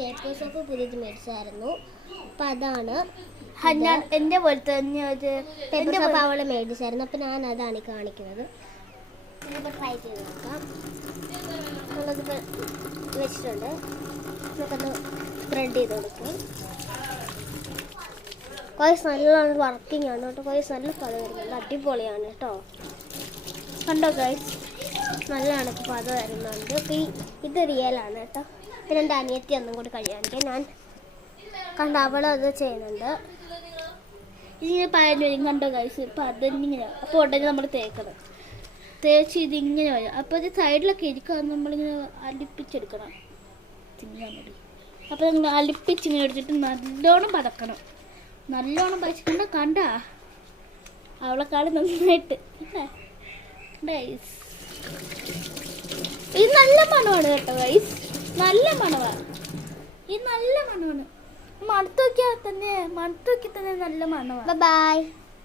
Paper soap പുതിയത് മേടിച്ചായിരുന്നു. അപ്പം അതാണ് ഞാൻ എൻ്റെ പോലെ തന്നെ ഒരു പേപ്പർ സോപ്പ് അവളെ മേടിച്ചായിരുന്നു. അപ്പം ഞാൻ അതാണ് കാണിക്കുന്നത്. നമുക്കിപ്പോൾ ട്രൈ ചെയ്ത് നോക്കാം. നമ്മളതിപ്പോൾ വെച്ചിട്ടുണ്ട്. നമുക്കൊന്ന് സ്പ്രെഡ് ചെയ്ത് കൊടുക്കാം. കോഴ്സ് നല്ലോണം വർക്കിംഗ് ആണ് കേട്ടോ. കോഴ്സ് നല്ല പത വരുന്നുണ്ട്. അടിപൊളിയാണ് കേട്ടോ. കണ്ടോ ഗൈസ്, നല്ലതാണ് പത വരുന്നുണ്ട്. അപ്പം ഇത് റിയലാണ് കേട്ടോ. പിന്നെ എൻ്റെ അനിയത്തി ഒന്നും കൂടി കഴിയാണെങ്കിൽ ഞാൻ കണ്ട അവളത് ചെയ്യുന്നുണ്ട്. ഇതിങ്ങനെ പഴഞ്ഞു വരും. കണ്ടോ ഗൈസ്, പതഞ്ഞിങ്ങനെ. അപ്പോൾ ഉടനെ നമ്മൾ തേക്കണം. തേച്ച് ഇതിങ്ങനെ വരും. അപ്പോൾ ഇത് സൈഡിലൊക്കെ ഇരിക്കുക നമ്മളിങ്ങനെ അലിപ്പിച്ചെടുക്കണം. തിന്നാൻ മതി. അപ്പോൾ നിങ്ങൾ അലിപ്പിച്ചിങ്ങനെ എടുത്തിട്ട് നല്ലോണം പതക്കണം. നല്ലോണം പതച്ചിട്ടുണ്ട്. കണ്ടാ അവളെക്കാളും നന്നായിട്ട് ഗൈസ്. ഇത് നല്ല മണമാണ് കേട്ടോ ഗൈസ്. നല്ല മണമാണ്. ഇത് നല്ല മണമാണ്. മണത്ത് നോക്കിയാൽ തന്നെ നല്ല മണമാണ്. ബൈ.